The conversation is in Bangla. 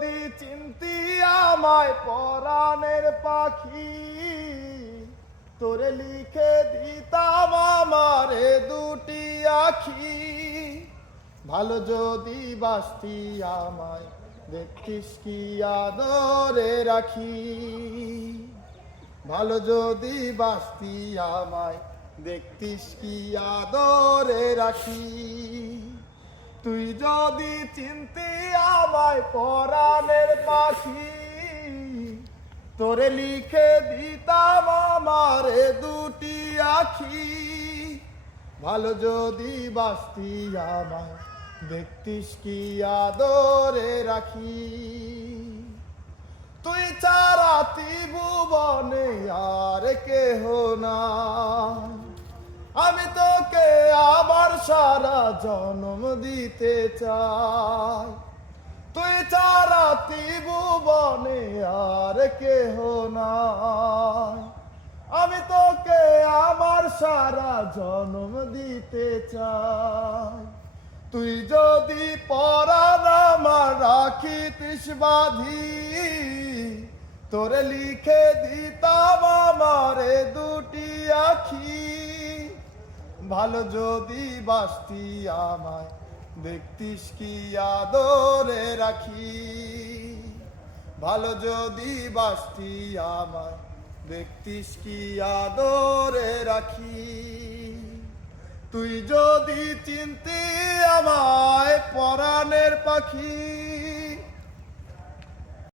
যদি চিনতি আমায় পরাণের পাখি, তোরে লিখে দিতাম আমারে দুটি আখি। ভালো যদি বাসতি আমায় দেখতিস কি আদরে রাখি। ভালো যদি বাসতি আমায় দেখতিস কি আদরে রাখি। তুই যদি চিনতি আমায় পরাণের পাখি, তোরে লিখে দিতাম আমারে দুটি আখি। ভালো যদি বাসতি আমায় দেখতিস কি আদরে রাখি। তুই ছাড়াতি ভুবনে আর কেহ না, আমি তোকে আবার সারা জন্ম দিতে চাই। তুই ছাড়াতি ভুবনে আর কেহ নাই, আমি তোকে আমার সারা জন্ম দিতে চাই। তুই যদি পরাণ আমার রাখিতিস বাঁধি, তোরে লিখে দিতাম আমারে দুটি আখি। ভালো যদি বাসতি আমায় দেখতিস কি আদরে রাখি। ভালো যদি বাসতি আমায় দেখতিস কি আদরে রাখি। তুই যদি চিনতি আমায় পরাণের পাখি।